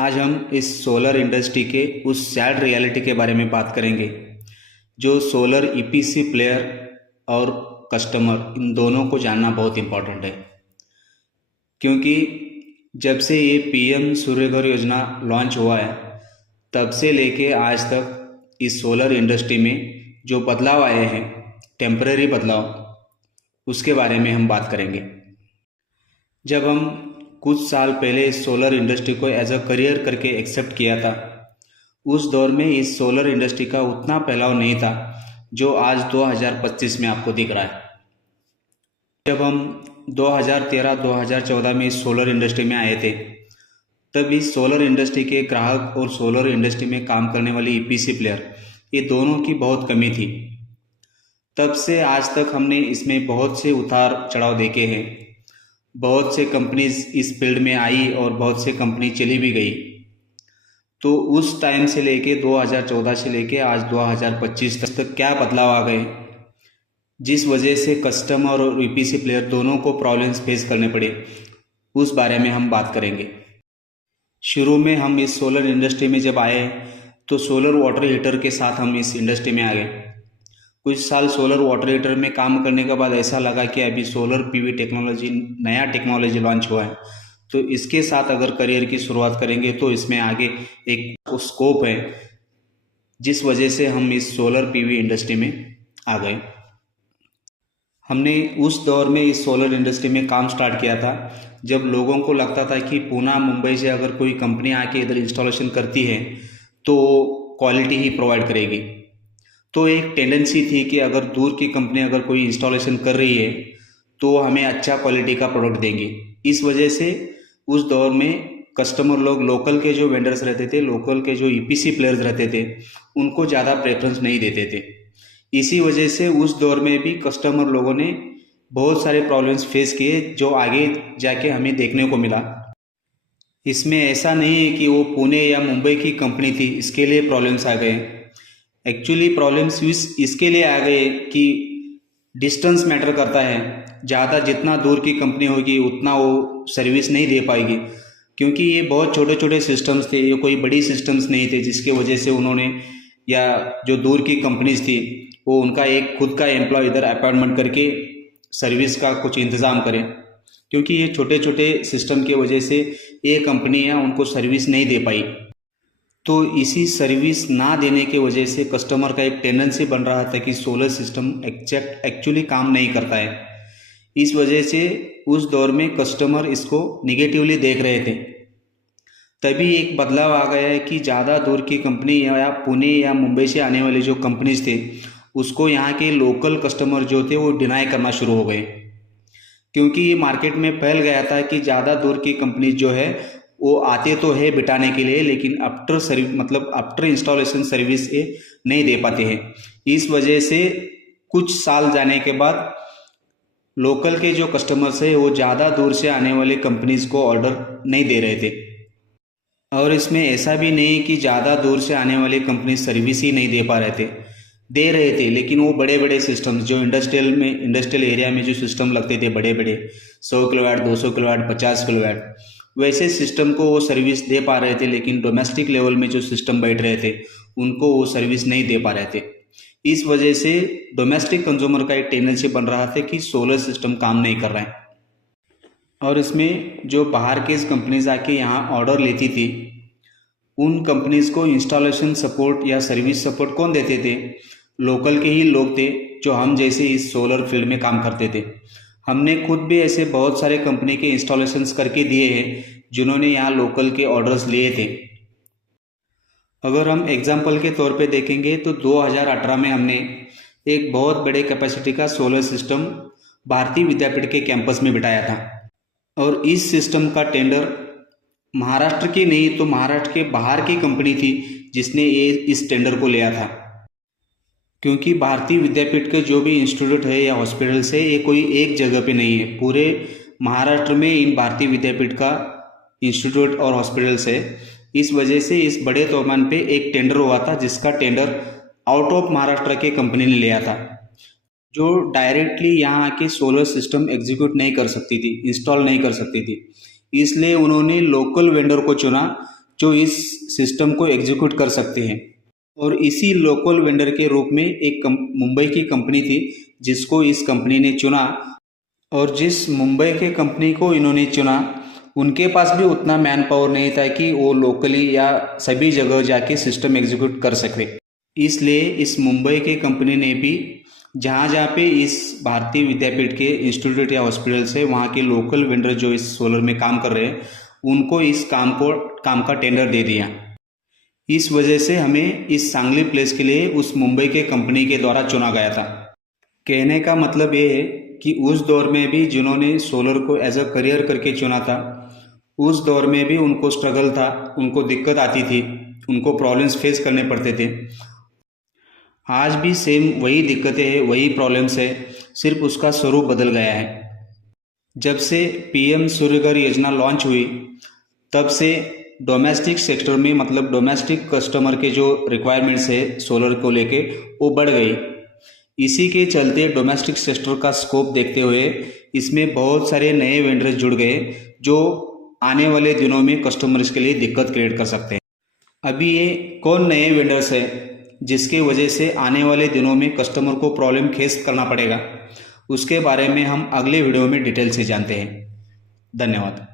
आज हम इस सोलर इंडस्ट्री के उस सैड रियलिटी के बारे में बात करेंगे जो सोलर ईपीसी प्लेयर और कस्टमर इन दोनों को जानना बहुत इम्पोर्टेंट है। क्योंकि जब से ये पीएम सूर्यघर योजना लॉन्च हुआ है तब से लेके आज तक इस सोलर इंडस्ट्री में जो बदलाव आए हैं, टेम्पररी बदलाव, उसके बारे में हम बात करेंगे। जब हम कुछ साल पहले इस सोलर इंडस्ट्री को एज अ करियर करके एक्सेप्ट किया था, उस दौर में इस सोलर इंडस्ट्री का उतना फैलाव नहीं था जो आज 2025 में आपको दिख रहा है। जब हम 2013-2014 में इस सोलर इंडस्ट्री में आए थे तब इस सोलर इंडस्ट्री के ग्राहक और सोलर इंडस्ट्री में काम करने वाले ईपीसी प्लेयर, ये दोनों की बहुत कमी थी। तब से आज तक हमने इसमें बहुत से उतार चढ़ाव देखे हैं। बहुत से कंपनीज इस फील्ड में आई और बहुत से कंपनी चली भी गई। तो उस टाइम से लेके 2014 से लेके आज 2025 तक क्या बदलाव आ गए, जिस वजह से कस्टमर और ईपीसी प्लेयर दोनों को प्रॉब्लम्स फेस करने पड़े, उस बारे में हम बात करेंगे। शुरू में हम इस सोलर इंडस्ट्री में जब आए तो सोलर वाटर हीटर के साथ हम इस इंडस्ट्री में आ गए। कुछ साल सोलर वाटर हीटर में काम करने के बाद ऐसा लगा कि अभी सोलर पीवी टेक्नोलॉजी, नया टेक्नोलॉजी लॉन्च हुआ है, तो इसके साथ अगर करियर की शुरुआत करेंगे तो इसमें आगे एक स्कोप है, जिस वजह से हम इस सोलर पीवी इंडस्ट्री में आ गए। हमने उस दौर में इस सोलर इंडस्ट्री में काम स्टार्ट किया था जब लोगों को लगता था कि पूना, मुंबई से अगर कोई कंपनी आके इधर इंस्टॉलेशन करती है तो क्वालिटी ही प्रोवाइड करेगी। तो एक टेंडेंसी थी कि अगर दूर की कंपनी अगर कोई इंस्टॉलेशन कर रही है तो हमें अच्छा क्वालिटी का प्रोडक्ट देंगे। इस वजह से उस दौर में कस्टमर लोग, लोकल के जो वेंडर्स रहते थे, लोकल के जो ईपीसी प्लेयर्स रहते थे, उनको ज़्यादा प्रेफरेंस नहीं देते थे। इसी वजह से उस दौर में भी कस्टमर लोगों ने बहुत सारे प्रॉब्लम्स फेस किए जो आगे जाके हमें देखने को मिला। इसमें ऐसा नहीं है कि वो पुणे या मुंबई की कंपनी थी इसके लिए प्रॉब्लम्स आ गए। एक्चुअली प्रॉब्लम्स इसके लिए आ गए कि डिस्टेंस मैटर करता है। ज़्यादा जितना दूर की कंपनी होगी उतना वो सर्विस नहीं दे पाएगी, क्योंकि ये बहुत छोटे छोटे सिस्टम्स थे, ये कोई बड़ी सिस्टम्स नहीं थे, जिसके वजह से उन्होंने, या जो दूर की कंपनीज थी, वो उनका एक खुद का एम्प्लॉय इधर अपॉइंटमेंट करके सर्विस का कुछ इंतज़ाम करें। क्योंकि ये छोटे छोटे सिस्टम की वजह से ये कंपनियाँ उनको सर्विस नहीं दे पाई। तो इसी सर्विस ना देने के वजह से कस्टमर का एक टेंडेंसी बन रहा था कि सोलर सिस्टम एक्चुअली काम नहीं करता है। इस वजह से उस दौर में कस्टमर इसको निगेटिवली देख रहे थे। तभी एक बदलाव आ गया है कि ज़्यादा दूर की कंपनी या पुणे या मुंबई से आने वाले जो कंपनीज थे, उसको यहाँ के लोकल कस्टमर जो थे वो डिनाई करना शुरू हो गए। क्योंकि ये मार्केट में फैल गया था कि ज़्यादा दूर की कंपनीज जो है वो आते तो है बिठाने के लिए, लेकिन आफ्टर इंस्टॉलेशन सर्विस ये नहीं दे पाते हैं। इस वजह से कुछ साल जाने के बाद लोकल के जो कस्टमर्स है वो ज़्यादा दूर से आने वाले कंपनीज को ऑर्डर नहीं दे रहे थे। और इसमें ऐसा भी नहीं कि ज़्यादा दूर से आने वाली कंपनी सर्विस ही नहीं दे पा रहे थे, दे रहे थे, लेकिन वो बड़े बड़े सिस्टम्स जो इंडस्ट्रियल एरिया में जो सिस्टम लगते थे, बड़े बड़े 100 किलोवाट, 200 किलोवाट, 50 किलोवाट, वैसे सिस्टम को वो सर्विस दे पा रहे थे, लेकिन डोमेस्टिक लेवल में जो सिस्टम बैठ रहे थे उनको वो सर्विस नहीं दे पा रहे थे। इस वजह से डोमेस्टिक कंज्यूमर का एक टेंडेंसी बन रहा था कि सोलर सिस्टम काम नहीं कर रहे हैं। और इसमें जो बाहर की कंपनीज आके यहाँ ऑर्डर लेती थी, उन कंपनीज को इंस्टॉलेशन सपोर्ट या सर्विस सपोर्ट कौन देते थे? लोकल के ही लोग थे जो हम जैसे इस सोलर फील्ड में काम करते थे। हमने खुद भी ऐसे बहुत सारे कंपनी के इंस्टॉलेशंस करके दिए हैं जिन्होंने यहाँ लोकल के ऑर्डर्स लिए थे। अगर हम एग्जाम्पल के तौर पे देखेंगे तो 2018 में हमने एक बहुत बड़े कैपेसिटी का सोलर सिस्टम भारतीय विद्यापीठ के कैंपस में बिठाया था। और इस सिस्टम का टेंडर महाराष्ट्र की नहीं तो महाराष्ट्र के बाहर की कंपनी थी जिसने इस टेंडर को लिया था। क्योंकि भारतीय विद्यापीठ के जो भी इंस्टीट्यूट है या हॉस्पिटल्स है, ये कोई एक जगह पे नहीं है, पूरे महाराष्ट्र में इन भारतीय विद्यापीठ का इंस्टीट्यूट और हॉस्पिटल्स है। इस वजह से इस बड़े पैमाने पे एक टेंडर हुआ था, जिसका टेंडर आउट ऑफ महाराष्ट्र के कंपनी ने लिया था, जो डायरेक्टली यहाँ आके सोलर सिस्टम एग्जीक्यूट नहीं कर सकती थी, इंस्टॉल नहीं कर सकती थी। इसलिए उन्होंने लोकल वेंडर को चुना जो इस सिस्टम को एग्जीक्यूट कर सकते हैं। और इसी लोकल वेंडर के रूप में एक मुंबई की कंपनी थी जिसको इस कंपनी ने चुना, और जिस मुंबई के कंपनी को इन्होंने चुना उनके पास भी उतना मैन पावर नहीं था कि वो लोकली या सभी जगह जाके सिस्टम एग्जीक्यूट कर सके। इसलिए इस मुंबई के कंपनी ने भी जहाँ जहाँ पे इस भारतीय विद्यापीठ के इंस्टीट्यूट या हॉस्पिटल्स है वहाँ के लोकल वेंडर जो इस सोलर में काम कर रहे हैं उनको इस काम का टेंडर दे दिया। इस वजह से हमें इस सांगली प्लेस के लिए उस मुंबई के कंपनी के द्वारा चुना गया था। कहने का मतलब ये है कि उस दौर में भी जिन्होंने सोलर को एज अ करियर करके चुना था, उस दौर में भी उनको स्ट्रगल था, उनको दिक्कत आती थी, उनको प्रॉब्लम्स फेस करने पड़ते थे। आज भी सेम वही दिक्कतें हैं, वही प्रॉब्लम्स है, सिर्फ उसका स्वरूप बदल गया है। जब से पीएम सूर्यघर योजना लॉन्च हुई तब से डोमेस्टिक सेक्टर में, मतलब डोमेस्टिक कस्टमर के जो रिक्वायरमेंट्स है सोलर को लेके वो बढ़ गई। इसी के चलते डोमेस्टिक सेक्टर का स्कोप देखते हुए इसमें बहुत सारे नए वेंडर्स जुड़ गए जो आने वाले दिनों में कस्टमर्स के लिए दिक्कत क्रिएट कर सकते हैं। अभी ये कौन नए वेंडर्स है जिसके वजह से आने वाले दिनों में कस्टमर को प्रॉब्लम फेस करना पड़ेगा, उसके बारे में हम अगले वीडियो में डिटेल से जानते हैं। धन्यवाद।